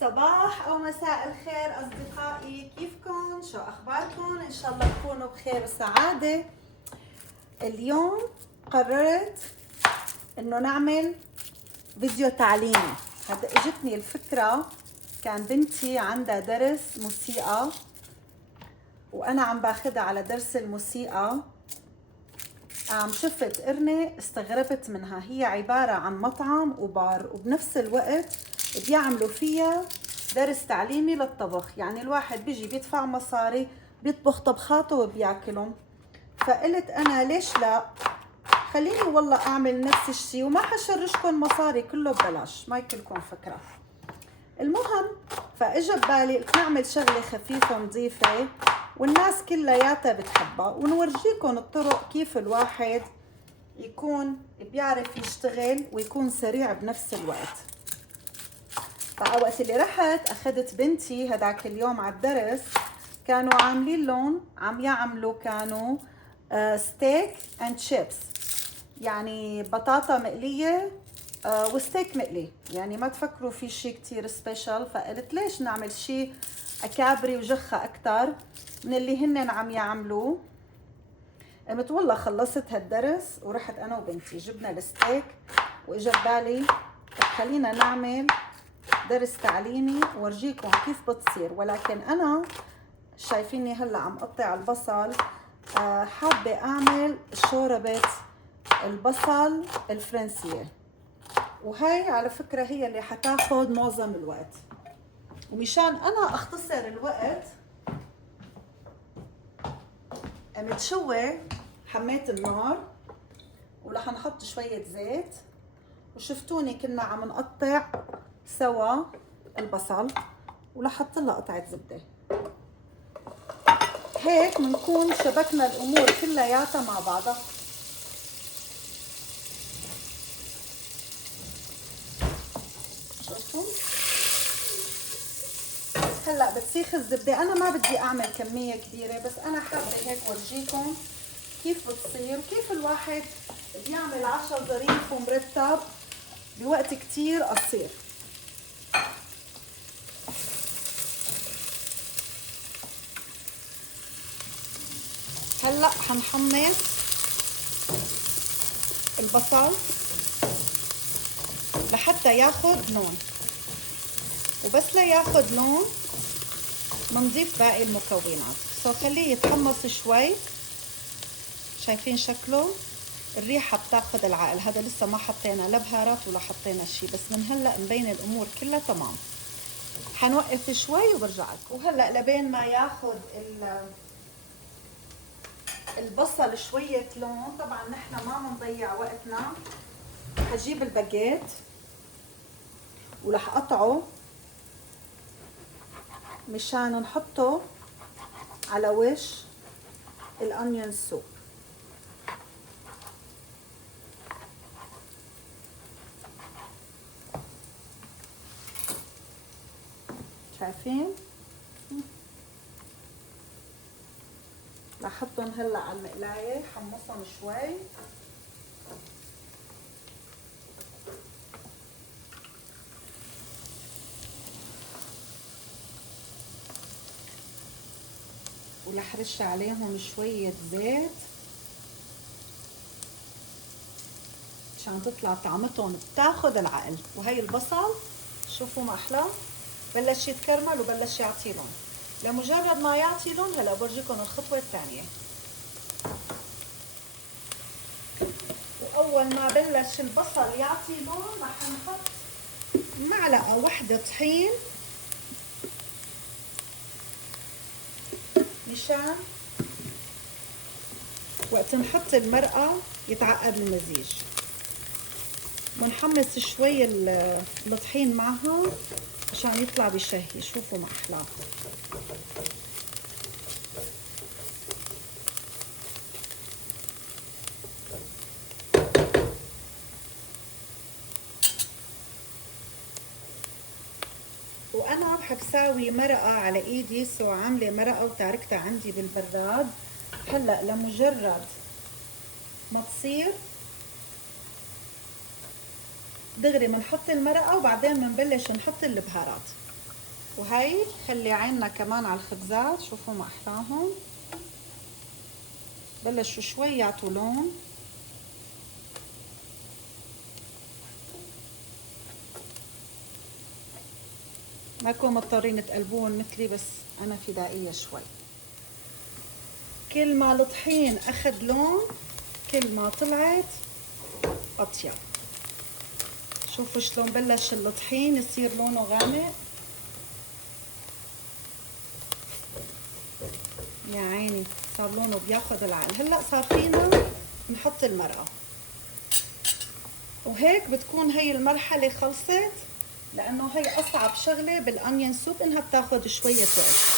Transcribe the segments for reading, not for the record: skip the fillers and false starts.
صباح أو مساء الخير أصدقائي، كيفكن؟ شو أخباركن؟ إن شاء الله تكونوا بخير وسعادة. اليوم قررت إنه نعمل فيديو تعليمي. هذا إجتني الفكرة، كان بنتي عندها درس موسيقى وأنا عم باخدها على درس الموسيقى. شفت قرنة استغربت منها، هي عبارة عن مطعم وبار وبنفس الوقت بيعملوا فيها درس تعليمي للطبخ، يعني الواحد بيجي بيدفع مصاري بيطبخ طبخاته وبياكلهم. فقلت أنا ليش لا، خليني والله أعمل نفس الشي وما حشرشكن مصاري، كله ببلاش، ما يكلكم فكرة. المهم فاجا ببالي قلت نعمل شغله خفيفه نظيفه والناس كلياتها بتحبها، ونورجيكم الطرق كيف الواحد يكون بيعرف يشتغل ويكون سريع بنفس الوقت. فوقت اللي رحت اخذت بنتي هداك اليوم على الدرس، كانوا عاملين لهم عم يعملوا كانوا ستيك اند شيبس، يعني بطاطا مقليه وستيك مقلي، يعني ما تفكروا في شيء كتير سبيشال. فقلت ليش نعمل شيء اكابري وجخة اكتر من اللي هن عم يعملوه. قمت والله خلصت هالدرس ورحت انا وبنتي جبنا الستيك، واجا ببالي خلينا نعمل درس تعليمي وورجيكم كيف بتصير. ولكن انا شايفيني هلا عم قطع البصل، حابة اعمل شوربة البصل الفرنسية، وهي على فكرة هي اللي حتاخد معظم الوقت. ومشان انا اختصر الوقت قمت شوي حميت النار ورح نحط شوية زيت، وشفتوني كنا عم نقطع سوا البصل ورح احط لها قطعة زبدة. هيك بنكون شبكنا الامور كلياتها مع بعضها. شفتوا هلا بتسيخ الزبدة. انا ما بدي اعمل كمية كبيرة، بس انا حابة هيك ورجيكم كيف بتصير وكيف الواحد بيعمل عشاء ظريف ومرتب بوقت كتير قصير. هلا حنحمص البصل لحتى ياخد لون، وبس لياخد لون بنضيف باقي المكونات. خليه يتحمص شوي. شايفين شكله؟ الريحة بتاخد العقل. هذا لسه ما حطينا لا بهارات ولا حطينا شي، بس من هلا مبين الامور كلها تمام. حنوقف شوي وبرجع لكم. وهلا لبين ما ياخد البصل شوية لون، طبعا نحن ما بنضيع وقتنا، حجيب الباجيت ورح قطعه مشان نحطه على وش الانيون سوب. شايفين؟ رح احطهم هلا على المقلاية، حمصهم شوي. ورح رش عليهم شوية زيت عشان تطلع طعمتهم بتاخد العقل. وهي البصل شوفوا ما احلى، بلش يتكرمل وبلش يعطي لون. لمجرد ما يعطي لون هلا برجيكم الخطوة الثانية. واول ما بلش البصل يعطي لون رح نحط معلقة واحدة طحين مشان وقت نحط المرقة يتعقد المزيج. ونحمص شوي الطحين معها عشان يطلع بشهي. شوفوا ما احلاه. وانا بحب ساوي مرقة على ايدي، عاملة مرقة وتاركتها عندي بالبراد. هلا لمجرد ما تصير دغري بنحط المرقة وبعدين بنبلش نحط البهارات. وهي خلي عيننا كمان على الخبزات، شوفوا ما احلاهم، بلشوا شوي يعطوا لون. ما تكونوا مضطرين تقلبوهم مثلي، بس انا فدائيه شوي. كل ما الطحين اخذ لون كل ما طلعت اطيب. شوفوا شلون بلش الطحين يصير لونه غامق. يا عيني صار لونه بياخد العقل. هلا صار فينا نحط المرقه، وهيك بتكون هي المرحله خلصت، لانه هي اصعب شغله بالانيون سوب انها بتاخد شويه وقت.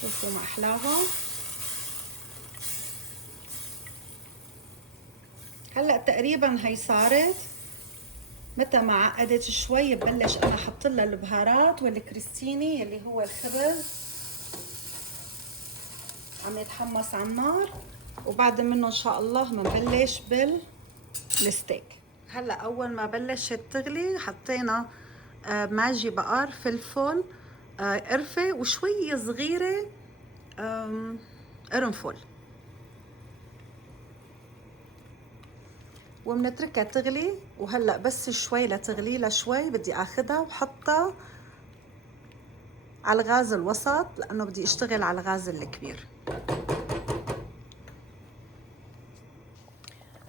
شوفوا ما احلاها. هلا تقريبا هي صارت. متى ما عقدت شوي ببلش انا احط لها البهارات والكريستيني اللي هو الخبز عم يتحمص على النار، وبعد منه ان شاء الله بنبلش بالستيك. هلا اول ما بلشت تغلي حطينا ماجي بقر، فلفل، قرفه، وشويه صغيره قرنفل، وبنتركها تغلي. وهلا بس شوي لتغلي لها شوي بدي اخذها وحطها على الغاز الوسط، لانه بدي اشتغل على الغاز الكبير.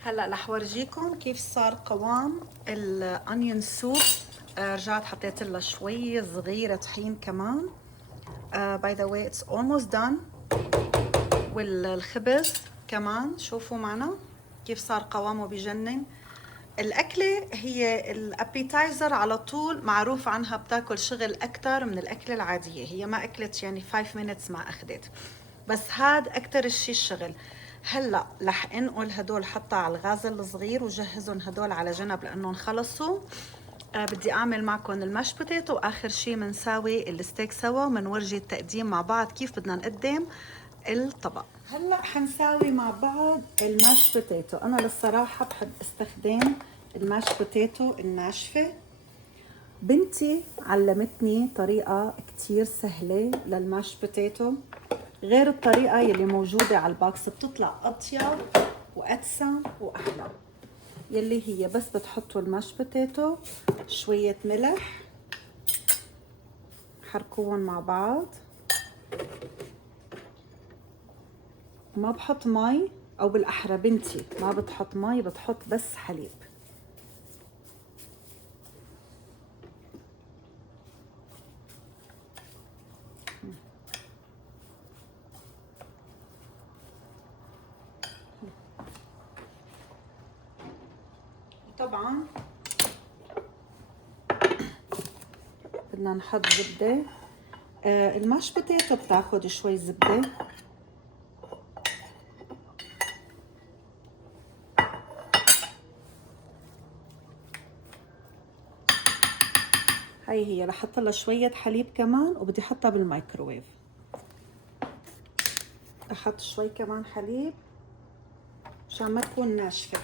هلا رح ورجيكم كيف صار قوام الانيون سوب. رجعت حطيت لها شوي صغيره طحين كمان. باي ذا واي اتس اولموست دان. والخبز كمان شوفوا معنا كيف صار قوامه بجنن. الأكلة هي الابيتايزر على طول معروف عنها بتاكل شغل أكتر من الأكلة العادية. هي ما أكلت يعني 5 minutes ما أخذت، بس هاد أكتر الشي الشغل. هلأ رح انقل هدول حطها على الغاز الصغير وجهزهم هدول على جنب لأنهم خلصوا. بدي أعمل معكم الماش بوتيتو، وآخر شي منساوي الستيك سوا ومنورجي التقديم مع بعض كيف بدنا نقدم الطبق. هلا حنساوي مع بعض الماش بوتيتو. انا للصراحه بحب استخدم الماش بوتيتو الناشفه. بنتي علمتني طريقه كتير سهله للماش بوتيتو، غير الطريقه يلي موجوده على الباكس، بتطلع اطيب واتسم واحلى. يلي هي بس بتحطوا الماش بوتيتو، شويه ملح، حركوهم مع بعض. ما بحط مي، او بالاحرى بنتي ما بتحط مي، بتحط بس حليب. طبعا بدنا نحط زبدة. الماش بوتيتو بتاخد شوي زبدة. هي رح احط لها شوية حليب كمان، وبدي احطها بالميكروويف. احط شوي كمان حليب عشان ما تكون ناشفة.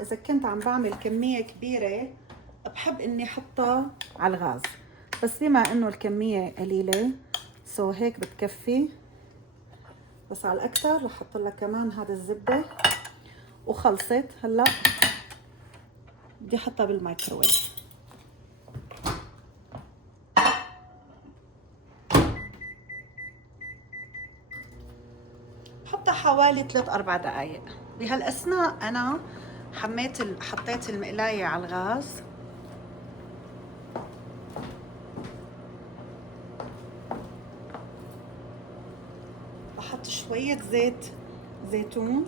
اذا كنت عم بعمل كمية كبيرة بحب اني احطها على الغاز، بس بما انه الكمية قليلة سو هيك بتكفي. بس على الاكثر رح احط لها كمان هذا الزبدة. وخلصت. هلا بدي احطها بالميكروويف. بحطها حوالي 3-4 دقايق. بهالاثناء انا حطيت المقلاية على الغاز. بحط شوية زيت زيتون،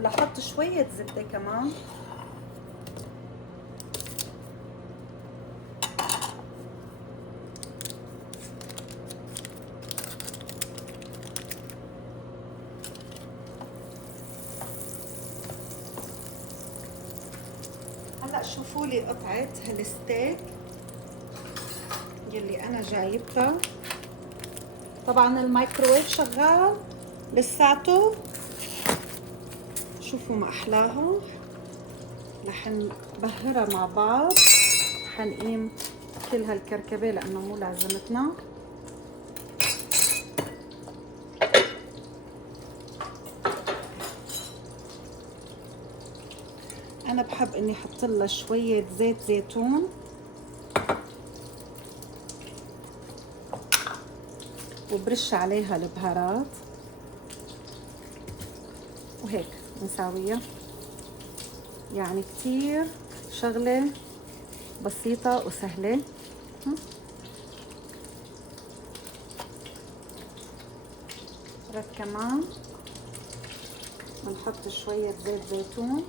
ولحط شوية زبدة كمان. هلا شوفوا لي قطعة هالستيك يلي انا جايبتها. طبعا الميكروويف شغال لساته. شوفوا ما احلاها. رح نبهرها مع بعض. حنقيم كل هالكركبه لانه مو لازمتنا. انا بحب اني احط لها شويه زيت زيتون وبرش عليها البهارات وهيك نساويها. يعني كتير شغله بسيطه وسهله. رد كمان بنحط شويه زيت زيتون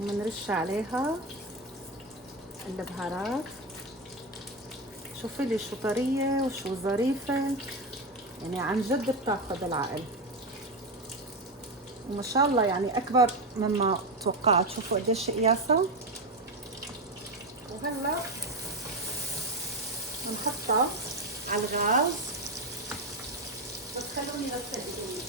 ومنرش عليها البهارات. شوفي لي شو طريه وشو ظريفه، يعني عن جد بتاخذ العقل وما شاء الله يعني اكبر مما توقعت. شوفوا قديش قياسها. وهلا بنحطها على الغاز. بس خلوني بس دقيقه.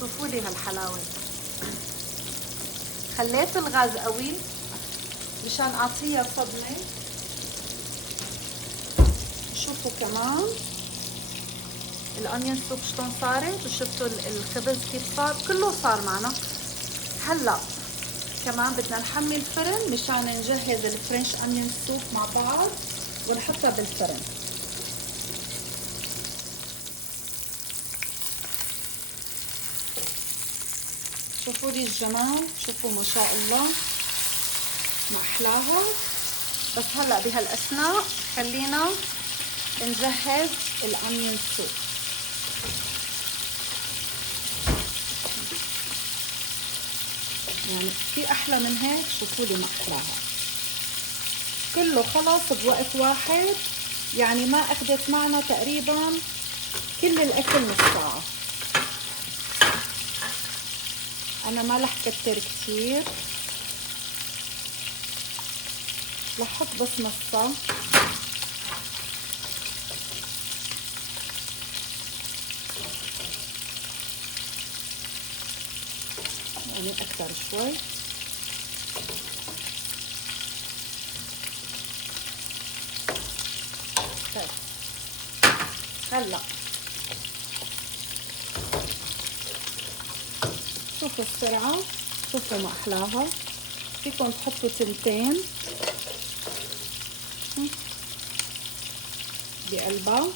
شوفوا لي هالحلاوه. خليت الغاز قوي مشان اعطيها صدمه. شوفوا كمان الانيون سوب شلون صارت، وشفتوا الخبز كيف صار. كله صار معنا. هلا كمان بدنا نحمي الفرن مشان نجهز الفرنش انيون سوب مع بعض ونحطها بالفرن. شوفوا لي الجمال. شوفوا ما شاء الله ما احلاها. بس هلا بهالاثناء خلينا نجهز الانيون سوب. يعني في احلى من هيك. شوفوا لي ما احلاها. كله خلص بوقت واحد. يعني ما اخذت معنا تقريبا كل الاكل نص ساعه. انا ما رح كتر كتير. رح احط بس نصها. يعني اكثر شوي. طيب هلا شوفوا السرعة. شوفوا ما احلاها. فيكم تحطوا تلتين بقلبها.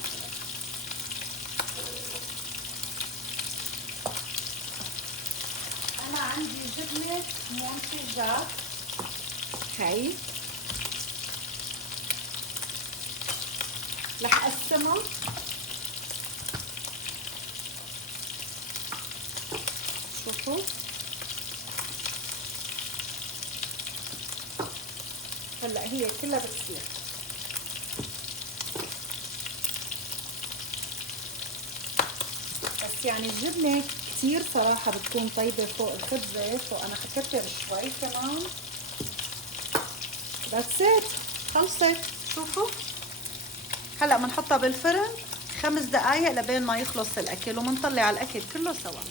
انا عندي جبنة مونتجات هاي رح اقسمها. شوفوا هلا هي كلها بتصير. بس يعني الجبنة كتير صراحة بتكون طيبة فوق الخبزة، فأنا حكتر شوي كمان. That's it. خلصت. شوفوا هلا بنحطها بالفرن 5 دقايق لبين ما يخلص الأكل وبنطلع الأكل كله سوا.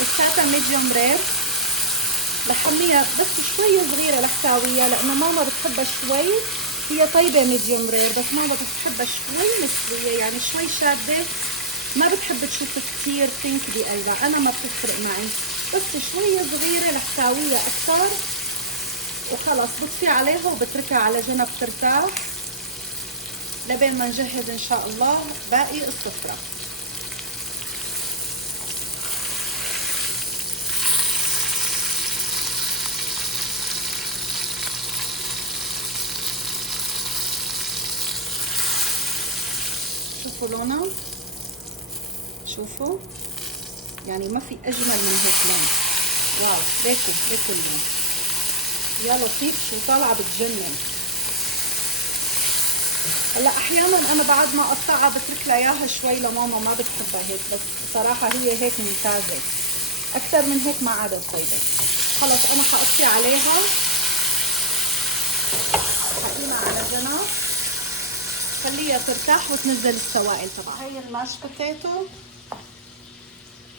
لساتها ميديوم رير. بحميها بس شوي صغيرة لحساويها، لأنه ماما بتحبها شوي، هي طيبة ميديوم رير، بس ماما بتحبها شوي مستوية، يعني شوي شادة، ما بتحب تشوف كتير بينك بقلبها. أنا ما بتفرق معي، بس شوية صغيرة لحساويها أكثر، وخلص بطفي عليها وبتركها على جنب ترتاح لبين ما نجهز إن شاء الله باقي السفرة. شوفوا لونها، شوفوا يعني ما في اجمل من هيك لون. واو، ليكوا اللون يا لطيف، شو طالعه بتجنن. هلا احيانا انا بعد ما اقطعها بترك لها اياها شوي لماما، ما بتحبها هيك، بس صراحه هي هيك ممتازه، اكثر من هيك ما عادت طيبه. خلص انا حقطي عليها، حقيمها على جنب، خليها ترتاح وتنزل السوائل تبعها. هي الماش بوتيتو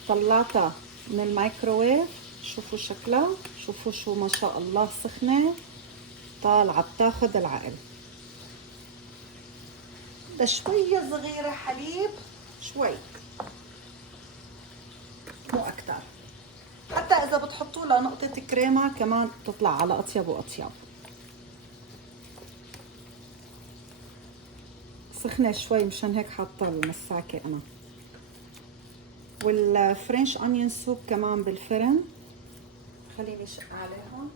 طلعتها من الميكروويف، شوفوا شكلها، شوفوا شو ما شاء الله سخنة، طالعة بتاخد العقل. بدها شوية صغيرة حليب، شوي مو أكتر، حتى إذا بتحطوا لها نقطة كريمة كمان بتطلع على أطيب وأطيب. سخنة شوي مشان هيك حاطة المساكة أنا. والفرنش أونيون سوب كمان بالفرن، خليني شق عليها.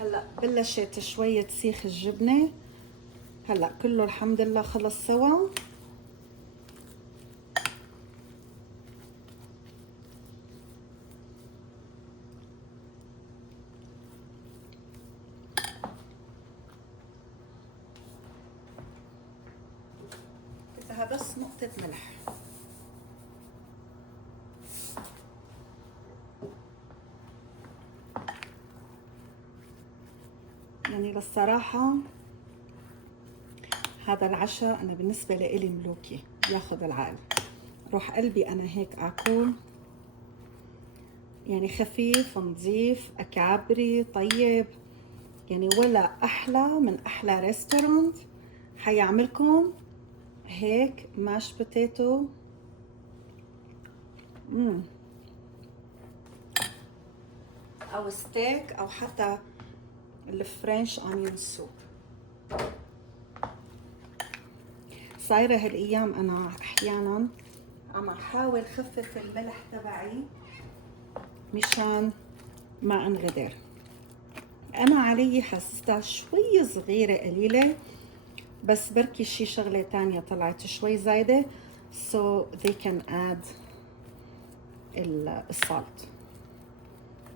هلا بلشت شوية تسيخ الجبنة، هلا كله الحمد لله خلص سوا. بدها بس نقطة ملح. يعني للصراحة هذا العشاء أنا بالنسبة لإلي ملوكي، ياخذ العقل. روح قلبي أنا هيك أكل، يعني خفيف نظيف أكابري طيب، يعني ولا أحلى من أحلى ريستورانت حيعملكم هيك ماش بوتيتو. أو ستيك أو حتى الفرنش أونيون سوب. صايرة هالأيام أنا أحيانا عم أحاول خفف الملح تبعي مشان ما انغدر. أنا علي حسيتها شوي صغيرة قليلة، بس بركي شي شغلة تانية طلعت شوي زايدة، so they can add السالت.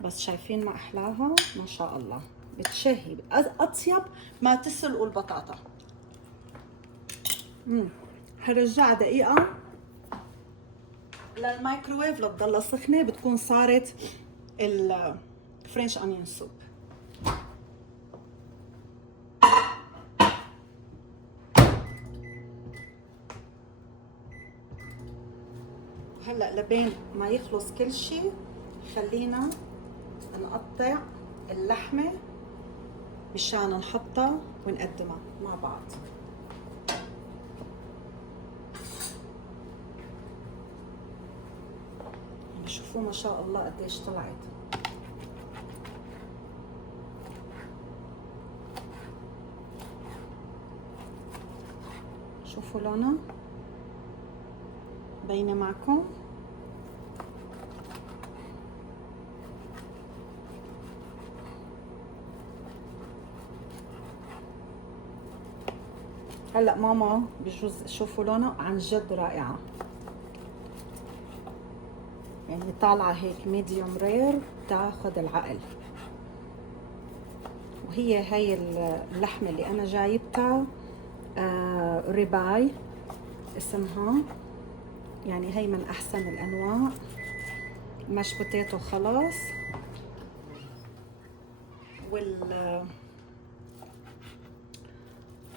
بس شايفين ما أحلاها ما شاء الله، بتشهي أطيب ما تسلقوا البطاطا. هرجعها دقيقة للمايكروويف لتضلها سخنة، بتكون صارت الفرنش أونيون سوب. هلا لبين ما يخلص كل شيء خلينا نقطع اللحمة مشان نحطها ونقدمها مع بعض. يعني شوفوا ما شاء الله قديش طلعت. شوفوا لونها باينة معكم. هلا ماما بجوز شوفوا لونها عن جد رائعة، يعني طالعة هيك ميديوم رير تاخد العقل. وهي هاي اللحمة اللي أنا جايبتها ريباي اسمها، يعني هي من أحسن الأنواع. ماش بوتيتو خلاص،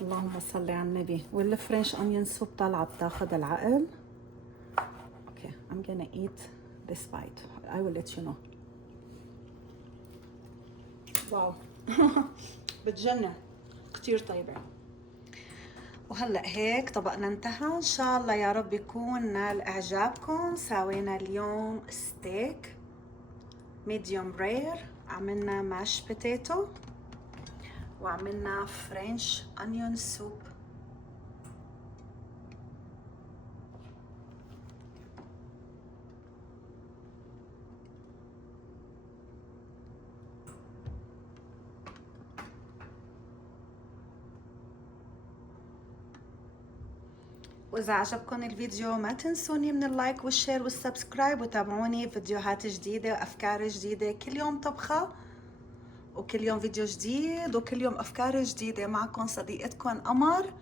اللهم صل على النبي، والفرنش أونيون سوب طالعة بتاخد العقل. Okay, I'm gonna eat this bite. I will let you know. واو. بتجنن، كتير طيبة. وهلأ هيك طبقنا انتهى. ان شاء الله يا رب يكون نال اعجابكم. سوينا اليوم ستيك ميديوم رير، عملنا ماش بوتيتو، وعملنا فرنش انيون سوب. وإذا عجبكم الفيديو ما تنسوني من اللايك والشير والسبسكرايب، وتابعوني فيديوهات جديدة وأفكار جديدة. كل يوم طبخة وكل يوم فيديو جديد وكل يوم أفكار جديدة. معكم صديقتكم قمر،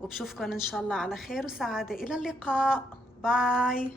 وبشوفكم إن شاء الله على خير وسعادة. إلى اللقاء، باي.